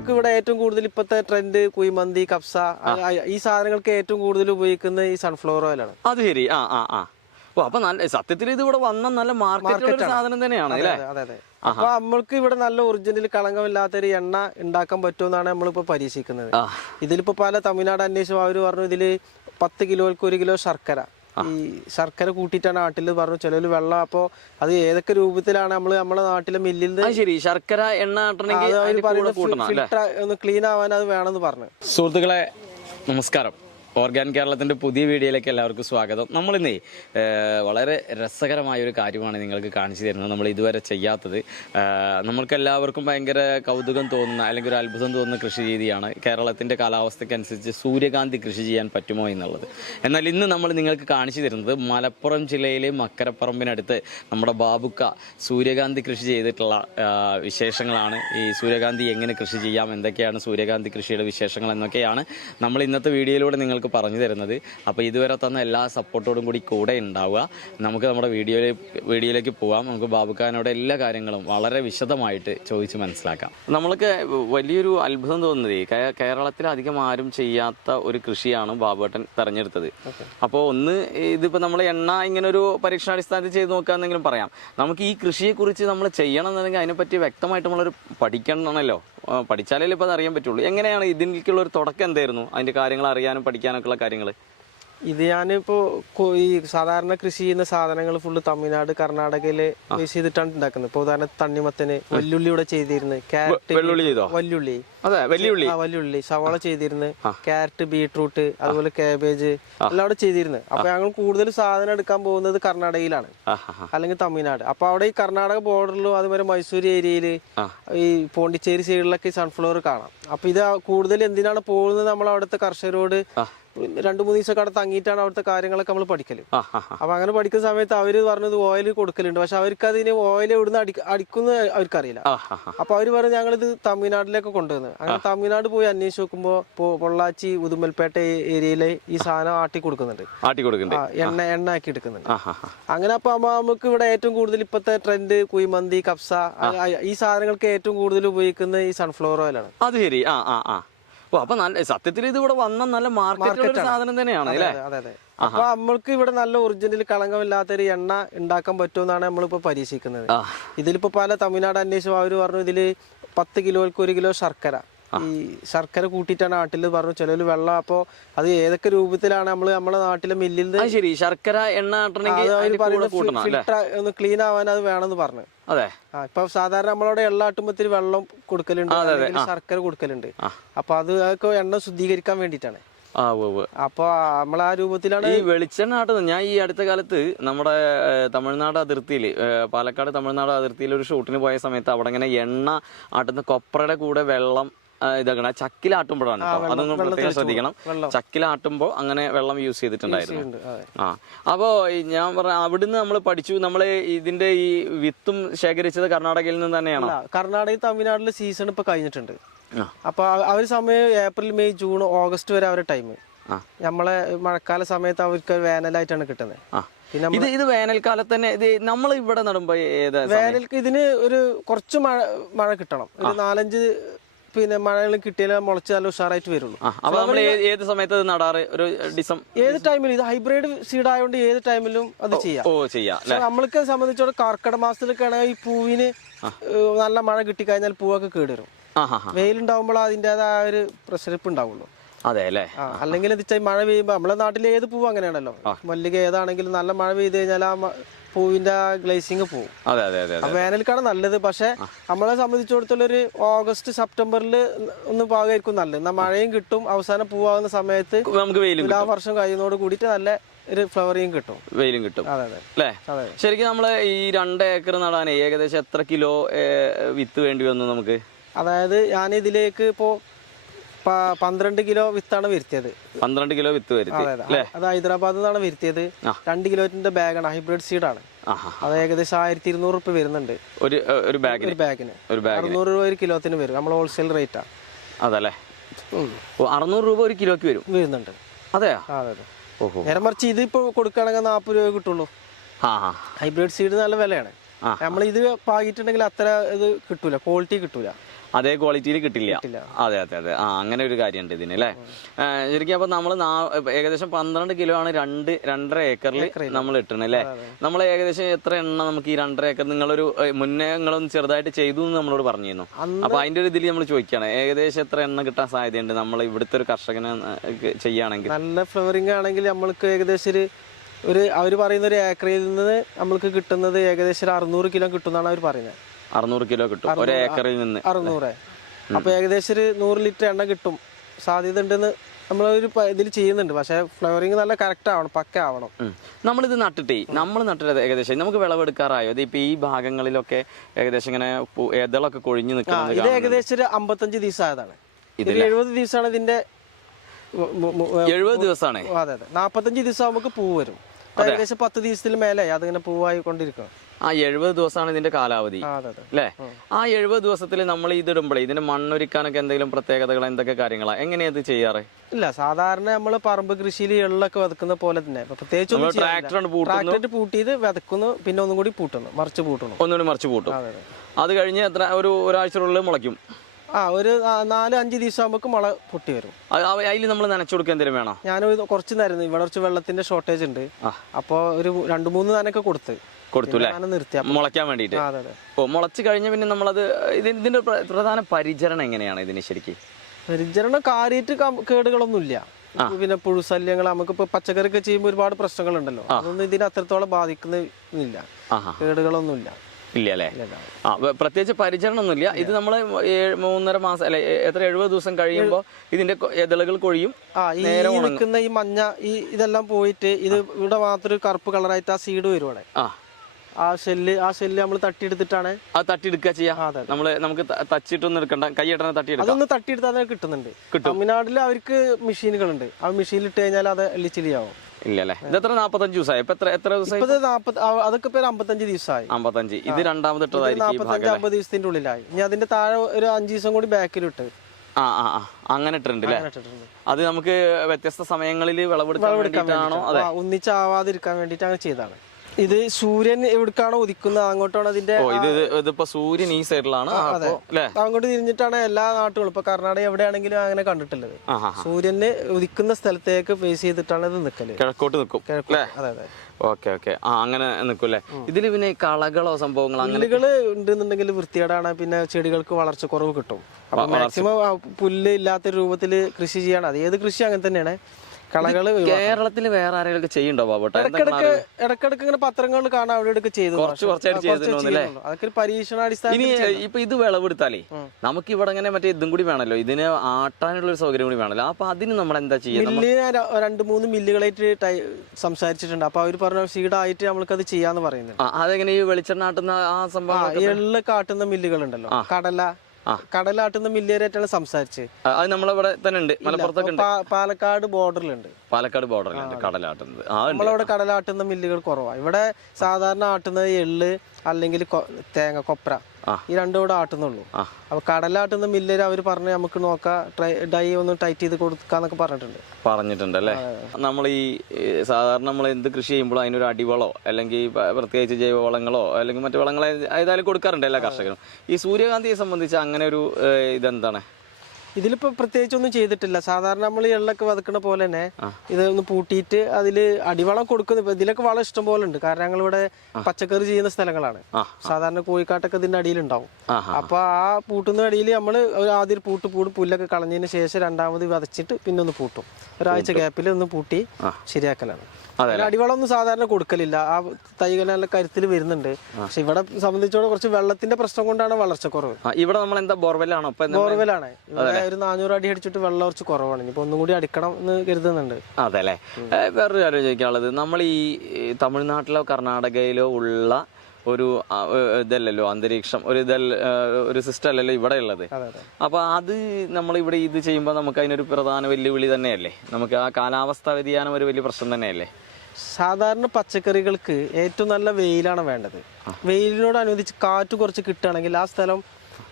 നമ്മൾക്ക് ഇവിടെ ഏറ്റവും കൂടുതൽ ഇപ്പോഴത്തെ ട്രെൻഡ് കുഴിമന്തി, കപ്സ, ഈ സാധനങ്ങൾക്ക് ഏറ്റവും കൂടുതൽ ഉപയോഗിക്കുന്ന ഈ സൺഫ്ലവർ ഓയിലാണ്. അത് ശരി. ഓ, അപ്പൊ നല്ല സത്യത്തിൽ ഇത് ഇവിടെ വന്ന നല്ല മാർക്കറ്റ് സാധനം തന്നെയാണ് അല്ലേ? അതെ അതെ. അപ്പൊ നമ്മൾക്ക് ഇവിടെ നല്ല ഒറിജിനൽ കളങ്കമില്ലാത്തൊരു എണ്ണ ഉണ്ടാക്കാൻ പറ്റുമെന്നാണ് നമ്മളിപ്പോ പരീക്ഷിക്കുന്നത്. ഇതിലിപ്പോ പല തമിഴ്നാട് അന്വേഷിച്ചു അവര് പറഞ്ഞു ഇതില് 10 കിലോക്ക് 1 കിലോ ശർക്കര, ഈ ശർക്കര കൂട്ടിയിട്ടാണ് നാട്ടിൽ പറഞ്ഞു. ചിലര് വെള്ളം, അപ്പൊ അത് ഏതൊക്കെ രൂപത്തിലാണ് നമ്മളെ നാട്ടിലെ മില്ലിൽ ശരി ശർക്കര എണ്ണ ഫിൽട്ടർ ഒന്ന് ക്ലീൻ ആവാൻ അത് വേണമെന്ന് പറഞ്ഞു. സുഹൃത്തുക്കളെ നമസ്കാരം. ഓർഗാനിക് കേരളത്തിൻ്റെ പുതിയ വീഡിയോയിലേക്ക് എല്ലാവർക്കും സ്വാഗതം. നമ്മളിന്നേ വളരെ രസകരമായൊരു കാര്യമാണ് നിങ്ങൾക്ക് കാണിച്ചു തരുന്നത്. നമ്മൾ ഇതുവരെ ചെയ്യാത്തത്. നമ്മൾക്ക് എല്ലാവർക്കും ഭയങ്കര കൗതുകം തോന്നുന്ന അല്ലെങ്കിൽ ഒരു അത്ഭുതം തോന്നുന്ന കൃഷി രീതിയാണ് കേരളത്തിൻ്റെ കാലാവസ്ഥയ്ക്കനുസരിച്ച് സൂര്യകാന്തി കൃഷി ചെയ്യാൻ പറ്റുമോ എന്നുള്ളത്. എന്നാൽ ഇന്ന് നമ്മൾ നിങ്ങൾക്ക് കാണിച്ചു തരുന്നത് മലപ്പുറം ജില്ലയിലെ മക്കരപ്പറമ്പിനടുത്ത് നമ്മുടെ ബാബുക്ക സൂര്യകാന്തി കൃഷി ചെയ്തിട്ടുള്ള വിശേഷങ്ങളാണ്. ഈ സൂര്യകാന്തി എങ്ങനെ കൃഷി ചെയ്യാം, എന്തൊക്കെയാണ് സൂര്യകാന്തി കൃഷിയുടെ വിശേഷങ്ങൾ എന്നൊക്കെയാണ് നമ്മൾ ഇന്നത്തെ വീഡിയോയിലൂടെ നിങ്ങൾക്ക് പറഞ്ഞു തരുന്നത്. അപ്പോൾ ഇതുവരെ തന്ന എല്ലാ സപ്പോർട്ടോടും കൂടെ ഉണ്ടാവുക. നമുക്ക് നമ്മുടെ വീഡിയോയിലേക്ക് പോവാം. നമുക്ക് ബാബുക്കാനോട് എല്ലാ കാര്യങ്ങളും വളരെ വിശദമായിട്ട് ചോദിച്ച് മനസ്സിലാക്കാം. നമ്മൾക്ക് വലിയൊരു അത്ഭുതം തോന്നുന്നത് കേരളത്തിൽ അധികം ആരും ചെയ്യാത്ത ഒരു കൃഷിയാണ് ബാബുവേട്ടൻ തെരഞ്ഞെടുത്തത്. അപ്പോൾ ഇതിപ്പോൾ നമ്മൾ എണ്ണ ഇങ്ങനെ ഒരു പരീക്ഷണാടിസ്ഥാനത്തിൽ ചെയ്ത് നോക്കാമെന്നെങ്കിലും പറയാം. നമുക്ക് ഈ കൃഷിയെക്കുറിച്ച് നമ്മൾ ചെയ്യണം എന്നുണ്ടെങ്കിൽ അതിനെപ്പറ്റി വ്യക്തമായിട്ട് നമ്മളൊരു പഠിക്കണമല്ലോ. പഠിച്ചാലേ ഇപ്പോൾ അത് അറിയാൻ പറ്റുള്ളൂ. എങ്ങനെയാണ് ഇതിലേക്കുള്ള ഒരു തുടക്കം എന്തായിരുന്നു? അതിൻ്റെ കാര്യങ്ങൾ അറിയാനും പഠിക്കാനൊക്കെ ഉള്ള കാര്യങ്ങൾ. ഇത് ഞാനിപ്പോ ഈ സാധാരണ കൃഷി ചെയ്യുന്ന സാധനങ്ങൾ ഫുള്ള് തമിഴ്നാട്, കർണാടകയില് ബേസ് ചെയ്തിട്ടാണ് ഉണ്ടാക്കുന്നത്. ഇപ്പൊ ഉദാഹരണം തണ്ണിമത്തന് വല്യുള്ളി ഇവിടെ ചെയ്തിരുന്നു, ക്യാരറ്റ്, വല്യുള്ളി, സവാള ചെയ്തിരുന്നു, ക്യാരറ്റ്, ബീട്രൂട്ട്, അതുപോലെ കാബേജ് എല്ലാം അവിടെ ചെയ്തിരുന്നു. അപ്പൊ ഞങ്ങൾ കൂടുതൽ സാധനം എടുക്കാൻ പോകുന്നത് കർണാടകയിലാണ് അല്ലെങ്കിൽ തമിഴ്നാട്. അപ്പൊ അവിടെ ഈ കർണാടക ബോർഡറിലും അതുപോലെ മൈസൂർ ഏരിയയില് ഈ പോണ്ടിച്ചേരി സൈഡിലൊക്കെ സൺഫ്ലവർ കാണാം. അപ്പൊ ഇത് കൂടുതൽ എന്തിനാണ് പോകുന്നത്, നമ്മൾ അവിടുത്തെ കർഷകരോട് 2-3 ദിവസമൊക്കെ അവിടെ തങ്ങിയിട്ടാണ് അവിടുത്തെ കാര്യങ്ങളൊക്കെ നമ്മൾ പഠിക്കല്. അപ്പൊ അങ്ങനെ പഠിക്കുന്ന സമയത്ത് അവര് പറഞ്ഞത് ഓയിൽ കൊടുക്കലുണ്ട്, പക്ഷെ അവർക്ക് അതിന് ഓയിൽ എവിടുന്ന് അടിക്കുന്ന അവർക്കറിയില്ല. അപ്പൊ അവര് പറഞ്ഞു ഞങ്ങളിത് തമിഴ്നാട്ടിലേക്ക് കൊണ്ടുവന്ന്. അങ്ങനെ തമിഴ്നാട് പോയി അന്വേഷിച്ച് നോക്കുമ്പോ പൊള്ളാച്ചി, ഉദുമൽപേട്ട ഏരിയയിലെ ഈ സാധനം ആട്ടി കൊടുക്കുന്നുണ്ട്, എണ്ണ ആക്കി എടുക്കുന്നുണ്ട്. അങ്ങനെ അപ്പൊ നമുക്ക് ഇവിടെ ഏറ്റവും കൂടുതൽ ഇപ്പോഴത്തെ ട്രെൻഡ് കുഴിമന്തി, കപ്സ, ഈ സാധനങ്ങൾക്ക് ഏറ്റവും കൂടുതൽ ഉപയോഗിക്കുന്ന ഈ സൺഫ്ലവർ ഓയിലാണ്. അത് ശരി. ഓ, അപ്പൊ നല്ല സത്യത്തിൽ ഇത് ഇവിടെ വന്ന നല്ല മാർക്കറ്റ് സാധനം തന്നെയാണ് അല്ലേ? അതെ അതെ. അപ്പൊ നമ്മൾക്ക് ഇവിടെ നല്ല ഒറിജിനൽ കളങ്കമില്ലാത്തൊരു എണ്ണ ഉണ്ടാക്കാൻ പറ്റുമെന്നാണ് നമ്മളിപ്പോ പരീക്ഷിക്കുന്നത്. ഇതിലിപ്പോ പല തമിഴ്നാട് അന്വേഷിച്ചു അവര് പറഞ്ഞു ഇതില് 10 കിലോക്ക് 1 കിലോ ശർക്കര, ഈ ശർക്കര കൂട്ടിയിട്ടാണ് നാട്ടിൽ പറഞ്ഞു. ചിലര് വെള്ളം, അപ്പൊ അത് ഏതൊക്കെ രൂപത്തിലാണ് നമ്മളെ നാട്ടിലെ മില്ലിൽ ശരി ശർക്കര എണ്ണ ഫിൽട്ടർ ഒന്ന് ക്ലീൻ ആവാൻ അത് വേണമെന്ന് പറഞ്ഞു. അതെ. ഇപ്പൊ സാധാരണ നമ്മളവിടെ എള്ളാട്ടുമ്പത്തിൽ വെള്ളം കൊടുക്കലുണ്ട്, ശർക്കര കൊടുക്കലുണ്ട്. അപ്പൊ അതൊക്കെ എണ്ണ ശുദ്ധീകരിക്കാൻ വേണ്ടിയിട്ടാണ്. അപ്പൊ നമ്മൾ ആ രൂപത്തിലാണ് ഈ വെളിച്ചെണ്ണ ആട്ടുന്നത്. ഞാൻ ഈ അടുത്ത കാലത്ത് നമ്മുടെ തമിഴ്നാട് അതിർത്തിയിൽ, പാലക്കാട് തമിഴ്നാട് അതിർത്തിയിൽ ഒരു ഷൂട്ടിന് പോയ സമയത്ത് അവിടെ ഇങ്ങനെ എണ്ണ ആട്ടുന്ന കൊപ്രയുടെ കൂടെ വെള്ളം ഇതാക്കണം. ചക്കിലാട്ടുമ്പോഴാണ്, അതൊന്നും പ്രത്യേകം ശ്രദ്ധിക്കണം. ചക്കിലാട്ടുമ്പോ അങ്ങനെ വെള്ളം യൂസ് ചെയ്തിട്ടുണ്ടായിരുന്നു. അപ്പോ ഞാൻ പറഞ്ഞ അവിടുന്ന് നമ്മൾ പഠിച്ചു. നമ്മള് ഇതിന്റെ ഈ വിത്തും ശേഖരിച്ചത് കർണാടകയിൽ നിന്ന് തന്നെയാണ്. കർണാടക തമിഴ്നാട്ടിലെ സീസൺ ഇപ്പൊ കഴിഞ്ഞിട്ടുണ്ട്. അപ്പൊ അവർ സമയം ഏപ്രിൽ, മെയ്, ജൂൺ, ഓഗസ്റ്റ് വരെ അവരുടെ ടൈം. നമ്മളെ മഴക്കാല സമയത്ത് അവർക്ക് വേനലായിട്ടാണ് കിട്ടുന്നത്. പിന്നെ ഇത് വേനൽക്കാലത്ത് തന്നെ നമ്മൾ ഇവിടെ നടുമ്പോ വേനൽക്ക് ഇതിന് ഒരു കുറച്ച് മഴ കിട്ടണം. ഒരു 4-5 മഴകൾ കിട്ടിയാലേ മുളച്ച് നല്ല ഉഷാറായിട്ട് വരുള്ളൂ. അപ്പൊ നമ്മൾ ഏത് സമയത്ത് നടാറ്? ഒരു ഏത് ടൈമിലും. ഇത് ഹൈബ്രിഡ് സീഡ് ആയതുകൊണ്ട് ഏത് ടൈമിലും അത് ചെയ്യാം. നമ്മൾക്ക് സംബന്ധിച്ചോളം കർക്കിടക മാസത്തിലൊക്കെയാണ് ഈ പൂവിന് നല്ല മഴ കിട്ടിക്കഴിഞ്ഞാൽ പൂവൊക്കെ കേടുവരും. വെയിലുണ്ടാവുമ്പോൾ അതിൻ്റെതായ ഒരു പ്രസരിപ്പ് ഉണ്ടാവുള്ളൂ. അതെ അല്ലേ? അല്ലെങ്കിൽ മഴ പെയ്യുമ്പോ നമ്മളെ നാട്ടിലെ ഏത് പൂവ് അങ്ങനെയാണല്ലോ, മല്ലിക ഏതാണെങ്കിലും നല്ല മഴ പെയ്ത് കഴിഞ്ഞാൽ ആ പൂവിന്റെ ഗ്ലേസിങ് പോവും. വേനൽക്കാണ് നല്ലത്. പക്ഷെ നമ്മളെ സംബന്ധിച്ചിടത്തോളം ഒരു ഓഗസ്റ്റ്, സെപ്റ്റംബറിൽ ഒന്ന് പാകമായിരിക്കും നല്ലത്. എന്നാൽ മഴയും കിട്ടും. അവസാനം പൂവാകുന്ന സമയത്ത് നമുക്ക് എല്ലാ വർഷം കഴിയുന്നതോട് കൂടിയിട്ട് നല്ല ഒരു ഫ്ലവറിങ് കിട്ടും, വെയിലും കിട്ടും. അല്ലേ? ശരിക്കും നമ്മള് ഈ 2 ഏക്കർ നടാനേ ഏകദേശം എത്ര കിലോ വിത്ത് വേണ്ടി വന്നു നമുക്ക്? അതായത് ഞാൻ ഇതിലേക്ക് ഇപ്പോ 12 കിലോ വിത്താണ് വരുത്തിയത്. 12 കിലോ വിത്ത് വരുത്തി. അത് ഹൈദരാബാദിൽ നിന്നാണ് വരുത്തിയത്. 2 കിലോത്തിന്റെ ബാഗാണ്, ഹൈബ്രിഡ് സീഡാണ്. അത് ഏകദേശം 1200 രൂപ വരുന്നുണ്ട് ഒരു ബാഗിന്. 600 രൂപ ഒരു കിലോത്തിന് വരും. നമ്മൾ ഹോൾസെയിൽ റേറ്റാ. അതല്ലേ? 600 രൂപ ഒരു കിലോക്ക് വരുന്നുണ്ട്. അതെ. നേരെ മറിച്ച് ഇത് ഇപ്പൊ കൊടുക്കുകയാണെങ്കിൽ 40 രൂപ കിട്ടുള്ളൂ. ഹൈബ്രിഡ് സീഡ് നല്ല വിലയാണ്. നമ്മൾ ഇത് പാകിയിട്ടുണ്ടെങ്കിൽ അത്ര ഇത് കിട്ടൂല, ക്വാളിറ്റി കിട്ടൂല. അതേ ക്വാളിറ്റിയിൽ കിട്ടില്ല. അതെ അതെ അതെ. അങ്ങനെ ഒരു കാര്യമുണ്ട് ഇതിന് അല്ലേ. ശരിക്കും അപ്പൊ നമ്മൾ ഏകദേശം 12 കിലോ ആണ് 2.5 ഏക്കറിൽ നമ്മൾ ഇട്ടണ അല്ലേ. നമ്മൾ ഏകദേശം എത്ര എണ്ണ നമുക്ക് ഈ 2.5 ഏക്കർ നിങ്ങളൊരു മുന്നേ നിങ്ങളൊന്ന് ചെറുതായിട്ട് ചെയ്തു എന്ന് നമ്മളോട് പറഞ്ഞിരുന്നു. അപ്പൊ അതിന്റെ ഒരു ഇതിൽ നമ്മൾ ചോദിക്കുകയാണ് ഏകദേശം എത്ര എണ്ണ കിട്ടാൻ സാധ്യതയുണ്ട് നമ്മൾ ഇവിടുത്തെ ഒരു കർഷകനെ ചെയ്യുകയാണെങ്കിൽ? നല്ല ഫ്ലവറിംഗ് ആണെങ്കിൽ നമ്മൾക്ക് ഏകദേശം അവർ പറയുന്ന ഒരു ഏക്കറിൽ നിന്ന് നമ്മൾക്ക് കിട്ടുന്നത് ഏകദേശം 600 കിലോ കിട്ടുമെന്നാണ് അവർ പറയുന്നത്. 600 കിലോ കിട്ടും ഒരു ഏക്കറിൽ നിന്ന്. 600. അപ്പൊ ഏകദേശം ഒരു 100 ലിറ്റർ എണ്ണ കിട്ടും സാധ്യത ഉണ്ടെന്ന് നമ്മളൊരു ഇതിൽ ചെയ്യുന്നുണ്ട്. പക്ഷെ ഫ്ലവറിങ് നല്ല കറക്റ്റ് ആവണം, പക്ക ആവണം. നമ്മളിത് നട്ടിട്ട് ഏകദേശം നമുക്ക് വിളവെടുക്കാറായോ? ഇപ്പൊ ഈ ഭാഗങ്ങളിലൊക്കെ ഏകദേശം ഇങ്ങനെ ഇതളൊക്കെ കൊഴിഞ്ഞു നിൽക്കുന്നത്. ഇത് ഏകദേശം ഒരു 55 ദിവസം ആയതാണ്. 70 ദിവസമാണ് ഇതിന്റെ. 70 ദിവസമാണ്. അതെ അതെ. 45 ദിവസം ആകുമ്പോൾ പൂ വരും. ഏകദേശം 10 ദിവസത്തിൽ മേലെ അതിങ്ങനെ പൂവായി കൊണ്ടിരിക്കണം. 70 ദിവസമാണ് ഇതിന്റെ കാലാവധി അല്ലേ. 70 ദിവസത്തിൽ നമ്മൾ ഇത് ഇടുമ്പോഴേ ഇതിന് മണ്ണൊരുക്കാനൊക്കെ എന്തെങ്കിലും പ്രത്യേകതകൾ എന്തൊക്കെ കാര്യങ്ങളാ എങ്ങനെയാ ഇത് ചെയ്യാറ്? ഇല്ല, സാധാരണ നമ്മള് പറമ്പ് കൃഷിയിൽ എള്ളൊക്കെ വിതക്കുന്ന പോലെ തന്നെ പ്രത്യേകിച്ച് ട്രാക്ടർ പൂട്ടിയത് വിതക്കുന്നു, പിന്നെ ഒന്നും കൂടി പൂട്ടുന്നു, മറിച്ച് പൂട്ടുന്നു, ഒന്നുകൂടി മറിച്ച് പൂട്ടും. അത് കഴിഞ്ഞ് ഒരാഴ്ചയുള്ളിൽ മുളയ്ക്കും. ഒരു 4-5 ദിവസം ആകുമ്പോൾ മുള പൊട്ടി വരും. അതിൽ നമ്മൾ നനച്ചു കൊടുക്കുക എന്തെങ്കിലും വേണം? ഞാൻ കുറച്ച് നേരം ഇവിടെ കുറച്ച് വെള്ളത്തിന്റെ ഷോർട്ടേജ് ഉണ്ട്. അപ്പൊ ഒരു 2-3 നനൊക്കെ കൊടുത്തു മുളയ്ക്കാൻ വേണ്ടിട്ട്. ഓ, മുളച്ച് കഴിഞ്ഞ പിന്നെ നമ്മളത് ഇതിന്റെ പ്രധാന പരിചരണം എങ്ങനെയാണ് ഇതിന് ശരിക്കും? പരിചരണം കാര്യമായിട്ട് കേടുകളൊന്നുമില്ല. പിന്നെ പുഴുശല്യങ്ങൾ നമുക്കിപ്പോ പച്ചക്കറി ഒക്കെ ചെയ്യുമ്പോൾ ഒരുപാട് പ്രശ്നങ്ങളുണ്ടല്ലോ, അതൊന്നും ഇതിനെ അത്രത്തോളം ബാധിക്കുന്നില്ല. കേടുകളൊന്നുമില്ല. ഇല്ല അല്ലേ. പ്രത്യേകിച്ച് പരിചരണം ഒന്നുമില്ല. ഇത് നമ്മള് 3.5 മാസം അല്ലെ എത്ര 70 ദിവസം കഴിയുമ്പോ ഇതിന്റെ ഇതളുകൾ കൊഴിയും. ഈ നിൽക്കുന്ന ഈ മഞ്ഞ ഇതെല്ലാം പോയിട്ട് ഇത് ഇവിടെ മാത്രം കറുപ്പ് കളറായിട്ട് ആ സീഡ് വരും അവിടെ. ആ ഷെല്ല് നമ്മൾ തട്ടിയെടുത്തിട്ടാണ് തട്ടിയെടുക്കുക ചെയ്യാം. നമുക്ക് തച്ചിട്ടൊന്നും എടുക്കണ്ട, കൈയിട്ടനെ തട്ടിയെടുക്കാം. അതൊന്ന് തട്ടിയെടുത്താൽ കിട്ടുന്നുണ്ട്. തമിഴ്നാട്ടിൽ അവർക്ക് മെഷീനുകളുണ്ട്. ആ മെഷീനിൽ ഇട്ട് കഴിഞ്ഞാൽ അത് എള്ളിച്ചിലിയാവും. ഇല്ലല്ലേ. ഇത് എത്ര 45 ദിവസമായി? എത്ര ദിവസമായി? അതൊക്കെ 55 ദിവസമായി. 55. ഇത് രണ്ടാമത് ഇട്ടതായിരിക്കും. 45-50 ദിവസത്തിന്റെ ഉള്ളിലായി. ഇനി അതിന്റെ താഴെ ഒരു 5 ദിവസം കൂടി ബാക്കിലിട്ട് അങ്ങനെ ഇട്ടിട്ടുണ്ട്. അത് നമുക്ക് വ്യത്യസ്ത സമയങ്ങളിൽ വിളവെടുക്കാൻ വേണ്ടിയിട്ടാണോ? ഒന്നിച്ചാവാതിരിക്കാൻ വേണ്ടിട്ട് അങ്ങനെ ചെയ്താണ്. ഇത് സൂര്യൻ എവിടേക്കാണോ ഉദിക്കുന്നത് അങ്ങോട്ടാണ് അതിന്റെ. ഇതിപ്പോ സൂര്യൻ ഈ സൈഡിലാണ്, അങ്ങോട്ട് തിരിഞ്ഞിട്ടാണ് എല്ലാ നാട്ടുകളും. ഇപ്പൊ കർണാടക എവിടെയാണെങ്കിലും അങ്ങനെ കണ്ടിട്ടുള്ളത്. സൂര്യന് ഉദിക്കുന്ന സ്ഥലത്തേക്ക് ഫേസ് ചെയ്തിട്ടാണ് ഇത് നിൽക്കല്. കിഴക്കോട്ട് നിൽക്കും. അതെ. ഓക്കെ. അങ്ങനെ നിൽക്കൂല്ലേ. ഇതില് പിന്നെ കളകളോ സംഭവങ്ങളോ പുല്ലുകള് ഉണ്ടെന്നുണ്ടെങ്കിൽ വൃത്തികേടാണ്. പിന്നെ ചെടികൾക്ക് വളർച്ച കുറവ് കിട്ടും. അപ്പൊ മാക്സിമം പുല്ല് ഇല്ലാത്ത രൂപത്തില് കൃഷി ചെയ്യണം. അത് ഏത് കൃഷി അങ്ങനെ തന്നെയാണ്. കളകള് കേരളത്തിൽ വേറെ ആരെങ്കിലും ചെയ്യുന്നുണ്ടോ ബാബോട്ടെ? ഇടക്കിടക്ക് ഇങ്ങനെ പത്രങ്ങളിൽ കാണാം അവിടെ ചെയ്തു. അതൊക്കെ പരീക്ഷണാടിസ്ഥാനം. ഇപ്പൊ ഇത് വിളവെടുത്താലേ നമുക്ക് ഇവിടെ ഇങ്ങനെ മറ്റേ ഇതും കൂടി വേണല്ലോ, ഇതിന് ആട്ടാനുള്ള ഒരു സൗകര്യം കൂടി വേണല്ലോ. അപ്പൊ അതിന് നമ്മൾ എന്താ ചെയ്യുക? 2-3 മില്ലുകളായിട്ട് സംസാരിച്ചിട്ടുണ്ട്. അപ്പൊ അവര് പറഞ്ഞ സീഡായിട്ട് നമ്മൾക്കത് ചെയ്യാന്ന് പറയുന്നത്. അതെങ്ങനെ ഈ വെളിച്ചെണ്ണ ആട്ടുന്ന ആ സംഭവം എള്ള് കാട്ടുന്ന മില്ലുകളുണ്ടല്ലോ, കടലാട്ടുന്ന മില്ലേരായിട്ടാണ് സംസാരിച്ചത്. അത് നമ്മളിവിടെ തന്നെ ഉണ്ട്, മലപ്പുറത്തൊക്കെ ഉണ്ട്. പാലക്കാട് ബോർഡറിലുണ്ട് കടലാട്ടുന്നത്. നമ്മളവിടെ കടലാട്ടുന്ന മില്ലുകൾ കുറവാണ്. ഇവിടെ സാധാരണ ആട്ടുന്നത് എള്ള് അല്ലെങ്കിൽ തേങ്ങ, കൊപ്ര, ഈ രണ്ടും കൂടെ ആട്ടുന്നുള്ളൂ. അപ്പൊ കടലാട്ടുന്ന മില്ലേര് അവര് പറഞ്ഞ് നമുക്ക് നോക്കാം, ഡൈ ഒന്ന് ടൈറ്റ് ചെയ്ത് കൊടുക്കാന്നൊക്കെ പറഞ്ഞിട്ടുണ്ട് അല്ലേ. നമ്മൾ ഈ സാധാരണ നമ്മൾ എന്ത് കൃഷി ചെയ്യുമ്പോഴും അതിനൊരു അടിവളോ അല്ലെങ്കിൽ പ്രത്യേകിച്ച് ജൈവവളങ്ങളോ അല്ലെങ്കിൽ മറ്റു വളങ്ങളോ ഏതായാലും കൊടുക്കാറുണ്ട് എല്ലാ കർഷകരും. ഈ സൂര്യകാന്തിയെ സംബന്ധിച്ച് അങ്ങനെ ഒരു ഇതെന്താണ്? ഇതിലിപ്പോ പ്രത്യേകിച്ച് ഒന്നും ചെയ്തിട്ടില്ല. സാധാരണ നമ്മൾ എള്ളൊക്കെ വതക്കണ പോലെ തന്നെ ഇതൊന്ന് പൂട്ടിയിട്ട് അതില് അടിവളം കൊടുക്കുന്നു. ഇപ്പൊ ഇതിലൊക്കെ വളം ഇഷ്ടം പോലെ ഉണ്ട്. കാരണം ഞങ്ങളിവിടെ പച്ചക്കറി ചെയ്യുന്ന സ്ഥലങ്ങളാണ്. സാധാരണ കോഴിക്കാട്ടൊക്കെ ഇതിന്റെ അടിയിലുണ്ടാവും. അപ്പൊ ആ പൂട്ടുന്ന അടിയിൽ നമ്മള് ആദ്യം പൂട്ടും പുല്ലൊക്കെ കളഞ്ഞതിന് ശേഷം രണ്ടാമത് വതച്ചിട്ട് പിന്നെ ഒന്ന് പൂട്ടും. ഒരാഴ്ച ഗ്യാപ്പിൽ ഒന്ന് പൂട്ടി ശരിയാക്കലാണ്. അടിവളം ഒന്നും സാധാരണ കൊടുക്കലില്ല. ആ തൈകൾ നല്ല കരുത്തിൽ വരുന്നുണ്ട്. പക്ഷെ ഇവിടെ സംബന്ധിച്ചോളം കുറച്ച് വെള്ളത്തിന്റെ പ്രശ്നം കൊണ്ടാണ് വളർച്ച കുറവ്. ഇവിടെ നമ്മൾ എന്താ ബോർവെല്ലാണോ? ബോർവെല്ലാണ്. ഇവിടെ ഒരു 400 അടി അടിച്ചിട്ട് വെള്ളം കുറച്ച് കുറവാണ്. ഇനിയിപ്പോ ഒന്നും കൂടി അടിക്കണം എന്ന് കരുതുന്നുണ്ട്. അതെല്ലേ. വേറൊരു കാര്യം ചോദിക്കാനുള്ളത്, നമ്മൾ ഈ തമിഴ്നാട്ടിലോ കർണാടകയിലോ ഉള്ള ഒരു ഇതല്ലല്ലോ അന്തരീക്ഷം, ഒരു സിസ്റ്റം അല്ലല്ലോ ഇവിടെ ഉള്ളത്. അപ്പൊ അത് നമ്മൾ ഇവിടെ ഇത് ചെയ്യുമ്പോൾ നമുക്ക് അതിനൊരു പ്രധാന വെല്ലുവിളി തന്നെയല്ലേ? നമുക്ക് ആ കാലാവസ്ഥാ വ്യതിയാനം ഒരു വലിയ പ്രശ്നം തന്നെയല്ലേ? സാധാരണ പച്ചക്കറികൾക്ക് ഏറ്റവും നല്ല വെയിലാണ് വേണ്ടത്. വെയിലിനോടനുബന്ധിച്ച് കാറ്റ് കുറച്ച് കിട്ടുകയാണെങ്കിൽ ആ സ്ഥലം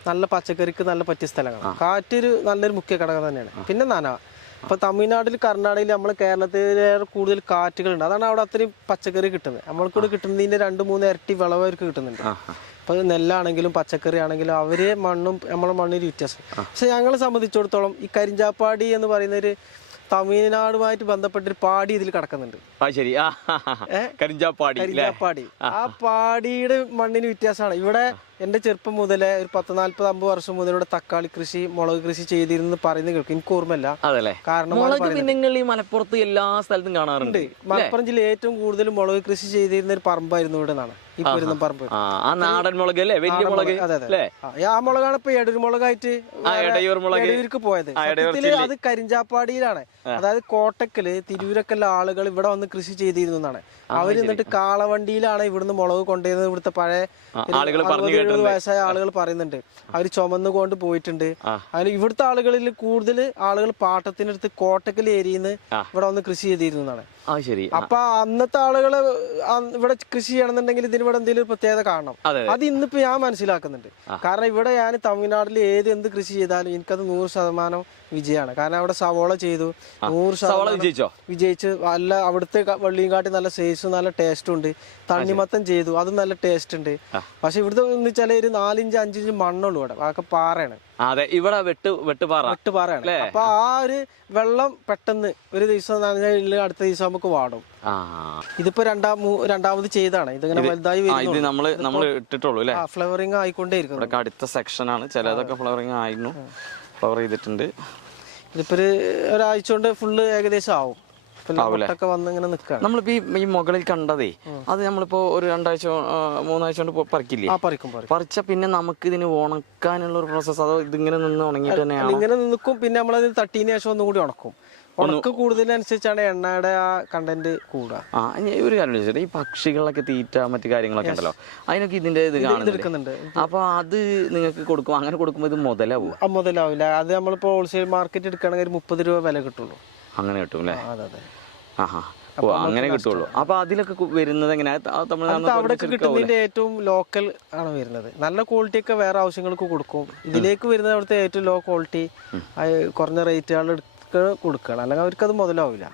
നല്ല പച്ചക്കറിക്ക് നല്ല പറ്റിയ സ്ഥലങ്ങളാണ്. കാറ്റൊരു നല്ലൊരു മുഖ്യ ഘടകം തന്നെയാണ്. പിന്നെ നന. ഇപ്പൊ തമിഴ്നാട്ടിൽ കർണാടകയിൽ നമ്മളെ കേരളത്തിലേറെ കൂടുതൽ കാറ്റുകളുണ്ട്. അതാണ് അവിടെ അത്രയും പച്ചക്കറി കിട്ടുന്നത്. നമ്മൾക്കൂടെ കിട്ടുന്നതിന്റെ 2-3 ഇരട്ടി വിളവ് അവർക്ക് കിട്ടുന്നുണ്ട്. ഇപ്പൊ നെല്ലാണെങ്കിലും പച്ചക്കറി ആണെങ്കിലും അവര് മണ്ണും നമ്മളെ മണ്ണിന് വ്യത്യാസം. പക്ഷെ ഞങ്ങളെ സംബന്ധിച്ചിടത്തോളം ഈ കരിഞ്ചാപ്പാടി എന്ന് പറയുന്ന ഒരു തമിഴ്നാടുമായിട്ട് ബന്ധപ്പെട്ടൊരു പാടി ഇതിൽ കിടക്കുന്നുണ്ട്. ശരി, കരിഞ്ചാപ്പാടി. ആ പാടിയുടെ മണ്ണിന് വ്യത്യാസമാണ്. ഇവിടെ എന്റെ ചെറുപ്പം മുതലേ ഒരു 40-50 വർഷം മുതൽ ഇവിടെ തക്കാളി കൃഷി, മുളക് കൃഷി ചെയ്തിരുന്നു പറയുന്നത് കേൾക്കും. എനിക്ക് ഓർമ്മയില്ല. കാരണം നിങ്ങൾ ഈ മലപ്പുറത്ത് എല്ലാ സ്ഥലത്തും കാണാറുണ്ട്. മലപ്പുറം ജില്ലയിൽ ഏറ്റവും കൂടുതൽ മുളക് കൃഷി ചെയ്തിരുന്ന ഒരു പറമ്പായിരുന്നു ഇവിടെ നിന്നാണ് ഈ പെരുന്ന പറമ്പ്. നാടൻ മുളക് അല്ലേ, വലിയ മുളക്. ആ മുളകാണ് ഇപ്പൊ എടൂർ മുളകായിട്ട് എടയൂർക്ക് പോയത്. അത് കരിഞ്ചാപ്പാടിയിലാണ്. അതായത് കോട്ടക്കല്, തിരൂരൊക്കെയുള്ള ആളുകൾ ഇവിടെ വന്ന് കൃഷി ചെയ്തിരുന്നു എന്നാണ്. അവര് എന്നിട്ട് കാളവണ്ടിയിലാണ് ഇവിടുന്ന് മുളക് കൊണ്ടുവരുന്നത്. ഇവിടുത്തെ പഴയ 70 വയസ്സായ ആളുകൾ പറയുന്നുണ്ട്. അവര് ചുമന്നുകൊണ്ട് പോയിട്ടുണ്ട്. അതിൽ ഇവിടുത്തെ ആളുകളിൽ കൂടുതൽ ആളുകൾ പാട്ടത്തിനടുത്ത് കോട്ടക്കൽ ഏരിയന്ന് ഇവിടെ വന്ന് കൃഷി ചെയ്തിരുന്നു എന്നാണ്. അപ്പൊ അന്നത്തെ ആളുകള് ഇവിടെ കൃഷി ചെയ്യണമെന്നുണ്ടെങ്കിൽ ഇതിന് ഇവിടെ എന്തെങ്കിലും ഒരു പ്രത്യേകത കാണണം. അത് ഇന്നിപ്പോ ഞാൻ മനസ്സിലാക്കുന്നുണ്ട്. കാരണം ഇവിടെ ഞാൻ തമിഴ്നാട്ടിൽ എന്ത് കൃഷി ചെയ്താലും എനിക്കത് 100% വിജയമാണ്. കാരണം അവിടെ സവോള ചെയ്തു, 100% വിജയിച്ച്. നല്ല അവിടുത്തെ വെള്ളിയും കാട്ടി നല്ല സൈസും നല്ല ടേസ്റ്റും ഉണ്ട്. തണ്ണിമത്തം ചെയ്തു, അതും നല്ല ടേസ്റ്റ് ഉണ്ട്. പക്ഷെ ഇവിടുത്തെ എന്ന് വെച്ചാൽ ഒരു 4-5 ഇഞ്ച് മണ്ണുള്ളൂ. ഇവിടെ അതൊക്കെ പാറയാണ്. അതെ, ഇവിടെ വെട്ടുപാറയാണ്. അപ്പൊ ആ ഒരു വെള്ളം പെട്ടെന്ന് ഒരു ദിവസം നനഞ്ഞാൽ അടുത്ത ദിവസം നമുക്ക് വാടും. ഇതിപ്പോ രണ്ടാമത് ചെയ്താണ്. ഇതിങ്ങനെ വലുതായി ഫ്ലവറിങ് ആയിക്കൊണ്ടേയിരിക്കും. അടുത്ത സെക്ഷനാണ്. ചിലതൊക്കെ ഫ്ലവറിങ് ആയിരുന്നു, ഫ്ലവർ ചെയ്തിട്ടുണ്ട്. ഇതിപ്പോ ഒരാഴ്ച കൊണ്ട് ഫുള്ള് ഏകദേശം ആവും. നമ്മളിപ്പോ ഈ മുകളിൽ കണ്ടതേ, അത് നമ്മളിപ്പോ ഒരു 2-3 ആഴ്ച കൊണ്ട് പറിക്കില്ലേ? പറിച്ച പിന്നെ നമുക്ക് ഇതിന് ഉണക്കാനുള്ള ഒരു പ്രോസസ്, അതോ ഇതിങ്ങനെ നിന്ന് ഉണങ്ങിയിട്ട് തന്നെയാണ്? ഇങ്ങനെ നിൽക്കും. പിന്നെ നമ്മളത് തട്ടീന് ശേഷം ഒന്നും കൂടി ഉണക്കും. ഉണക്ക് കൂടുതലനുസരിച്ചാണ് എണ്ണയുടെ ആ കണ്ടന്റ് കൂടുക. ഒരു കാര്യം ചോദിച്ചാൽ, ഈ പക്ഷികളൊക്കെ തീറ്റ മറ്റു കാര്യങ്ങളൊക്കെ ഉണ്ടല്ലോ, അതിനൊക്കെ ഇതിന്റെ ഇത് കാണുന്നുണ്ട്. അപ്പൊ അത് നിങ്ങൾക്ക് കൊടുക്കും. അങ്ങനെ കൊടുക്കുമ്പോൾ ഇത് മുതലാവില്ല. അത് നമ്മളിപ്പോ ഹോൾസെയിൽ മാർക്കറ്റ് എടുക്കുകയാണെങ്കിൽ 30 രൂപ വില കിട്ടുള്ളൂ. അങ്ങനെ കിട്ടും അല്ലേ? അങ്ങനെ കിട്ടുള്ളൂ. അപ്പൊ അതിലൊക്കെ വരുന്നത് എങ്ങനെയാ? അവിടെ കിട്ടുന്നതിന്റെ ഏറ്റവും ലോക്കൽ ആണ് വരുന്നത്. നല്ല ക്വാളിറ്റി ഒക്കെ വേറെ ആവശ്യങ്ങൾക്ക് കൊടുക്കും. ഇതിലേക്ക് വരുന്നത് അവിടുത്തെ ഏറ്റവും ലോ ക്വാളിറ്റി കുറഞ്ഞ റേറ്റുകൾ കൊടുക്കണം. അല്ലെങ്കിൽ അവർക്ക് അത് മുതലാവില്ല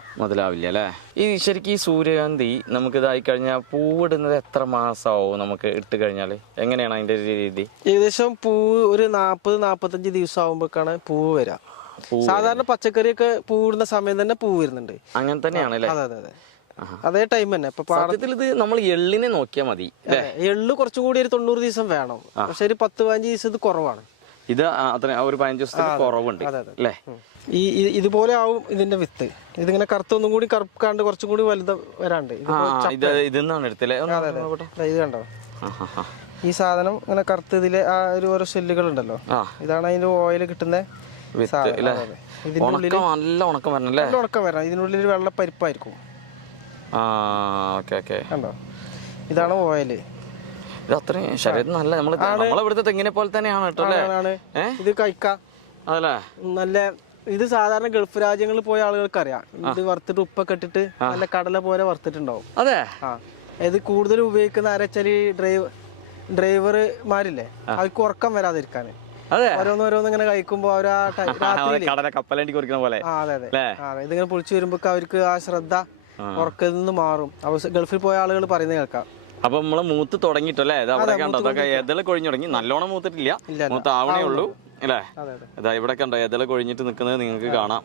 അല്ലേ? ഈ ശരിക്കും ഈ സൂര്യകാന്തി നമുക്ക് ഇതായി കഴിഞ്ഞാൽ പൂവിടുന്നത് എത്ര മാസമാവും നമുക്ക് ഇട്ട് കഴിഞ്ഞാല്? എങ്ങനെയാണ് അതിന്റെ രീതി? ഏകദേശം പൂവ് ഒരു 40-45 ദിവസം ആകുമ്പോഴേക്കാണ് പൂവ് വരാം. സാധാരണ പച്ചക്കറിയൊക്കെ പൂവിടുന്ന സമയം തന്നെ പൂവ് വരുന്നുണ്ട്. അങ്ങനെ തന്നെയാണ് അല്ലേ? അതെ, അതേ ടൈം തന്നെ. ഇപ്പൊ പാടത്തിൽ ഇത് നമ്മൾ എള്ളിനെ നോക്കിയാൽ മതി. എള്ള് കുറച്ചുകൂടി ഒരു 90 ദിവസം വേണം. പക്ഷെ ഒരു 10-15 ദിവസം ഇത് കുറവാണ്. ഇത് അത്ര ഒരു 15 ദിവസത്തിന് കുറവുണ്ട് അല്ലേ? ഇതുപോലെ ആവും ഇതിന്റെ വിത്ത്. ഇതിങ്ങനെ കറുത്തൊന്നും കൂടി കറുക്കാണ്ട് കുറച്ചും കൂടി വലുത് വരാണ്ട്. ഇതെന്നാണ് എടുത്തല്ലേ? ഇത് കണ്ടോ, ഈ സാധനം ഇങ്ങനെ കറുത്ത് ഇതിലെ ആ ഒരു ഓരോ സെല്ലുകൾ ഉണ്ടല്ലോ, ഇതാണ് അതിന്റെ ഓയിൽ കിട്ടുന്ന നല്ല ഉണക്കം വരണം. ഇതിനുള്ളിൽ ഒരു വെള്ള പരിപ്പായിരിക്കും. കണ്ടോ, ഇതാണ് ഓയില്. ഇത് അത്രയും ശരീരത്തിന് നല്ല നമ്മളിവിടുത്തെ തെങ്ങിനെ പോലെ തന്നെയാണ് കേട്ടോ. ഇത് കഴിക്കാം. അതല്ലേ നല്ല. ഇത് സാധാരണ ഗൾഫ് രാജ്യങ്ങളിൽ പോയ ആളുകൾക്ക് അറിയാം. ഇത് വറുത്തിട്ട് ഉപ്പൊക്കെ ഇട്ടിട്ട് നല്ല കടല പോലെ വറുത്തിട്ടുണ്ടാവും. അതെ. ഇത് കൂടുതൽ ഉപയോഗിക്കുന്ന ആരെച്ചാല് ഡ്രൈവർമാരില്ലേ, അവർക്ക് ഉറക്കം വരാതിരിക്കാന് ഓരോന്നോരോന്ന് ഇങ്ങനെ കഴിക്കുമ്പോ അവരാ ഇതിങ്ങനെ പൊളിച്ചു വരുമ്പോ അവർക്ക് ആ ശ്രദ്ധ ഉറക്കത്തിൽ നിന്ന് മാറും. ഗൾഫിൽ പോയ ആളുകൾ പറയുന്നത് കേൾക്കാം. അപ്പൊ നമ്മള് മൂത്ത് തുടങ്ങിട്ടല്ലേ? അവിടെ കണ്ടോ, അതൊക്കെ എതള് കൊഴിഞ്ഞു തുടങ്ങി. നല്ലോണം മൂത്തിട്ടില്ല, മൂത്താവണേ ഉള്ളൂ അല്ലേ? ഇതാ ഇവിടെ കണ്ടോ എതള് കൊഴിഞ്ഞിട്ട് നിൽക്കുന്നത് നിങ്ങൾക്ക് കാണാം.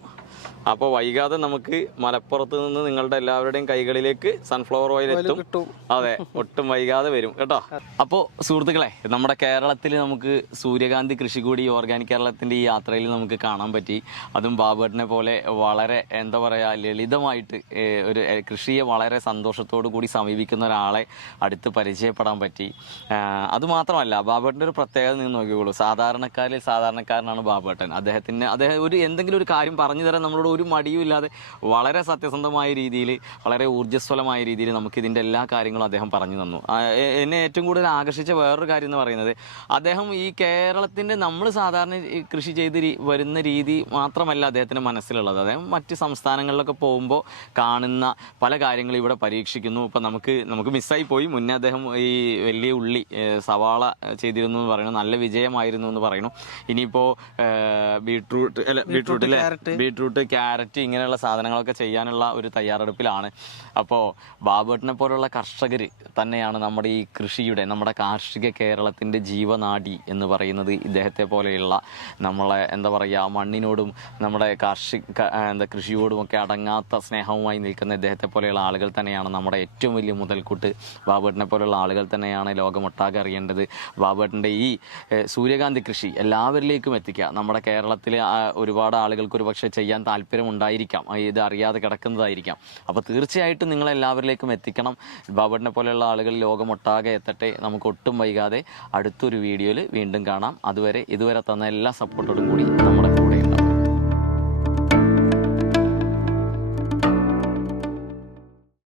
അപ്പോൾ വൈകാതെ നമുക്ക് മലപ്പുറത്ത് നിന്ന് നിങ്ങളുടെ എല്ലാവരുടെയും കൈകളിലേക്ക് സൺഫ്ലവർ ഓയിൽ എത്തും. അതെ, ഒട്ടും വൈകാതെ വരും കേട്ടോ. അപ്പോൾ സുഹൃത്തുക്കളെ, നമ്മുടെ കേരളത്തിൽ നമുക്ക് സൂര്യകാന്തി കൃഷി കൂടി ഓർഗാനിക് കേരളത്തിൻ്റെ ഈ യാത്രയിൽ നമുക്ക് കാണാൻ പറ്റി. അതും ബാബുവേട്ടനെ പോലെ വളരെ എന്താ പറയുക ലളിതമായിട്ട് ഒരു കൃഷിയെ വളരെ സന്തോഷത്തോടു കൂടി സമീപിക്കുന്ന ഒരാളെ അടുത്ത് പരിചയപ്പെടാൻ പറ്റി. അതുമാത്രമല്ല, ബാബുവേട്ടൻ്റെ ഒരു പ്രത്യേകത നിങ്ങൾ നോക്കിക്കോളൂ. സാധാരണക്കാരിൽ സാധാരണക്കാരനാണ് ബാബുവേട്ടൻ. അദ്ദേഹം എന്തെങ്കിലും ഒരു കാര്യം പറഞ്ഞു തരാൻ നമ്മളോട് ഒരു മടിയും ഇല്ലാതെ വളരെ സത്യസന്ധമായ രീതിയിൽ, വളരെ ഊർജ്ജസ്വലമായ രീതിയിൽ നമുക്കിതിൻ്റെ എല്ലാ കാര്യങ്ങളും അദ്ദേഹം പറഞ്ഞു തന്നു. എന്നെ ഏറ്റവും കൂടുതൽ ആകർഷിച്ച വേറൊരു കാര്യം എന്ന് പറയുന്നത്, അദ്ദേഹം ഈ കേരളത്തിൻ്റെ നമ്മൾ സാധാരണ കൃഷി ചെയ്ത് വരുന്ന രീതി മാത്രമല്ല അദ്ദേഹത്തിൻ്റെ മനസ്സിലുള്ളത്. അദ്ദേഹം മറ്റ് സംസ്ഥാനങ്ങളിലൊക്കെ പോകുമ്പോൾ കാണുന്ന പല കാര്യങ്ങളും ഇവിടെ പരീക്ഷിക്കുന്നു. ഇപ്പം നമുക്ക് മിസ്സായി പോയി. മുന്നേ അദ്ദേഹം ഈ വലിയ ഉള്ളി സവാള ചെയ്തിരുന്നു എന്ന് പറയുന്നു, നല്ല വിജയമായിരുന്നു എന്ന് പറയുന്നു. ഇനിയിപ്പോൾ ബീട്രൂട്ട് ക്യാരറ്റ് ഇങ്ങനെയുള്ള സാധനങ്ങളൊക്കെ ചെയ്യാനുള്ള ഒരു തയ്യാറെടുപ്പിലാണ്. അപ്പോൾ ബാബുവേട്ടനെ പോലുള്ള കർഷകർ തന്നെയാണ് നമ്മുടെ ഈ കൃഷിയുടെ, നമ്മുടെ കാർഷിക കേരളത്തിൻ്റെ ജീവനാഡി എന്ന് പറയുന്നത്. ഇദ്ദേഹത്തെ പോലെയുള്ള നമ്മളെ എന്താ പറയുക, മണ്ണിനോടും നമ്മുടെ കൃഷിയോടും ഒക്കെ അടങ്ങാത്ത സ്നേഹവുമായി നിൽക്കുന്ന ഇദ്ദേഹത്തെ പോലെയുള്ള ആളുകൾ തന്നെയാണ് നമ്മുടെ ഏറ്റവും വലിയ മുതൽക്കൂട്ട്. ബാബുവേട്ടനെ പോലെയുള്ള ആളുകൾ തന്നെയാണ് ലോകമൊട്ടാകെ അറിയേണ്ടത്. ബാബുവേട്ടൻ്റെ ഈ സൂര്യകാന്തി കൃഷി എല്ലാവരിലേക്കും എത്തിക്കുക. നമ്മുടെ കേരളത്തിലെ ഒരുപാട് ആളുകൾക്ക് ഒരു പക്ഷേ ചെയ്യാൻ താല്പര്യമുണ്ടായിരിക്കാം, ഇത് അറിയാതെ കിടക്കുന്നതായിരിക്കാം. അപ്പോൾ തീർച്ചയായിട്ടും നിങ്ങളെല്ലാവരിലേക്കും എത്തിക്കണം. ബാബുവേട്ടനെ പോലെയുള്ള ആളുകൾ ലോകമൊട്ടാകെ എത്തട്ടെ. നമുക്ക് ഒട്ടും വൈകാതെ അടുത്തൊരു വീഡിയോയിൽ വീണ്ടും കാണാം. ഇതുവരെ തന്ന എല്ലാ സപ്പോർട്ടോടും കൂടി നമ്മുടെ